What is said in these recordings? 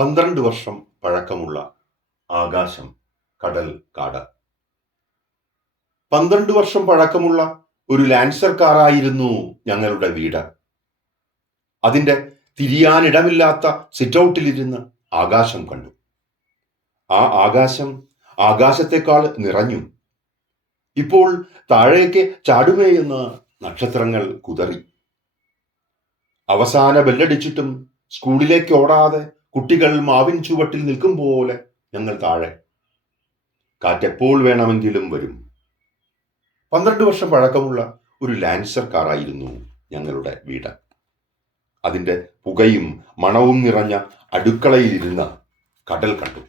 പന്ത്രണ്ട് വർഷം പഴക്കമുള്ള ആകാശം കടൽ കാട്. പന്ത്രണ്ട് വർഷം പഴക്കമുള്ള ഒരു ലാൻസർ കാറായിരുന്നു ഞങ്ങളുടെ വീട്. അതിന്റെ തിരിയാനിടമില്ലാത്ത സിറ്റൗട്ടിലിരുന്ന് ആകാശം കണ്ടു. ആ ആകാശം ആകാശത്തെക്കാൾ നിറഞ്ഞു. ഇപ്പോൾ താഴേക്ക് ചാടുമേയെന്ന് നക്ഷത്രങ്ങൾ കുതറി. അവസാന ബെല്ലടിച്ചിട്ടും സ്കൂളിലേക്ക് ഓടാതെ കുട്ടികൾ മാവിൻ ചുവട്ടിൽ നിൽക്കും പോലെ ഞങ്ങൾ താഴെ. കാറ്റെപ്പോൾ വേണമെങ്കിലും വരും. പന്ത്രണ്ട് വർഷം പഴക്കമുള്ള ഒരു ലാൻസർ കാറായിരുന്നു ഞങ്ങളുടെ വീട്. അതിന്റെ പുകയും മണവും നിറഞ്ഞ അടുക്കളയിലിരുന്ന കടൽ കണ്ടു.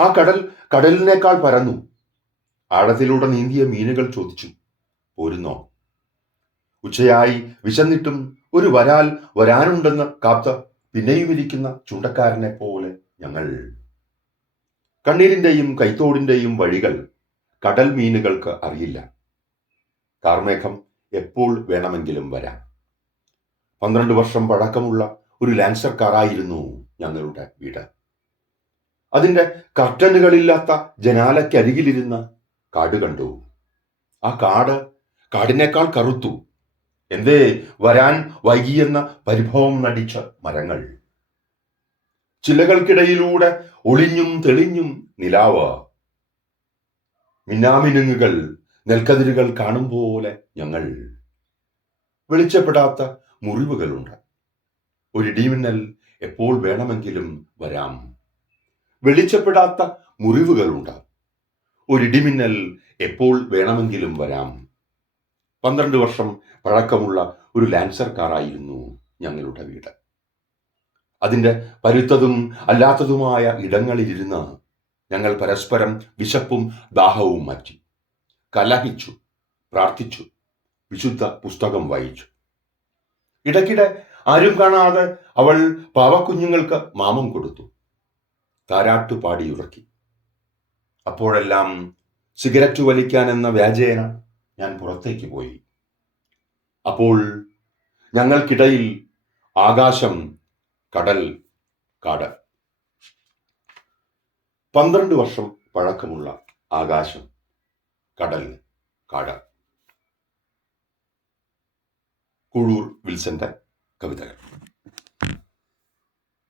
ആ കടൽ കടലിനേക്കാൾ പരന്നു. ആഴത്തിലൂടെ നീന്തിയ മീനുകൾ ചോദിച്ചു പോരുന്നോ? ഉച്ചയായി വിശന്നിട്ടും ഒരു വരാൽ വരാനുണ്ടെന്ന് കാത്ത് പിന്നെയും വിരിക്കുന്ന ചുണ്ടക്കാരനെ പോലെ ഞങ്ങൾ. കണ്ണീരിന്റെയും കൈത്തോടിന്റെയും വഴികൾ കടൽ മീനുകൾക്ക് അറിയില്ല. കാർമേഘം എപ്പോൾ വേണമെങ്കിലും വരാം. പന്ത്രണ്ട് വർഷം പഴക്കമുള്ള ഒരു ലാൻസർ കാറായിരുന്നു ഞങ്ങളുടെ വീട്. അതിന്റെ കർട്ടനുകളില്ലാത്ത ജനാലയ്ക്കരികിലിരുന്ന് കാട് കണ്ടു. ആ കാട് കാടിനേക്കാൾ കറുത്തു. എന്തേ? വരാൻ വൈകിയെന്ന പരിഭവം നടിച്ച മരങ്ങൾ. ചിലകൾക്കിടയിലൂടെ ഒളിഞ്ഞും തെളിഞ്ഞും നിലാവ. മിന്നാമിനുങ്ങുകൾ നെൽക്കതിരുകൾ കാണും പോലെ ഞങ്ങൾ. വെളിച്ചപ്പെടാത്ത മുറിവുകളുണ്ട്. ഒരു ഇടിമിന്നൽ എപ്പോൾ വേണമെങ്കിലും വരാം. വെളിച്ചപ്പെടാത്ത മുറിവുകളുണ്ട്. ഒരു ഇടിമിന്നൽ എപ്പോൾ വേണമെങ്കിലും വരാം. പന്ത്രണ്ട് വർഷം പഴക്കമുള്ള ഒരു ലാൻസർ കാറായിരുന്നു ഞങ്ങളുടെ വീട്. അതിന്റെ പരുത്തതും അല്ലാത്തതുമായ ഇടങ്ങളിലിരുന്ന് ഞങ്ങൾ പരസ്പരം വിശപ്പും ദാഹവും മാറ്റി. കലഹിച്ചു പ്രാർത്ഥിച്ചു വിശുദ്ധ പുസ്തകം വായിച്ചു. ഇടയ്ക്കിടെ ആരും കാണാതെ അവൾ പാവക്കുഞ്ഞുങ്ങൾക്ക് മാമം കൊടുത്തു. താരാട്ടു പാടിയുറക്കി അപ്പോഴെല്ലാം സിഗരറ്റ് വലിക്കാൻ എന്ന വ്യാജേന ഞാൻ പുറത്തേക്ക് പോയി. അപ്പോൾ ഞങ്ങൾക്കിടയിൽ ആകാശം കടൽ കാട്. പന്ത്രണ്ട് വർഷം പഴക്കമുള്ള ആകാശം കടൽ കാട്. കുഴൂർ വിൽസന്റെ കവിതകൾ.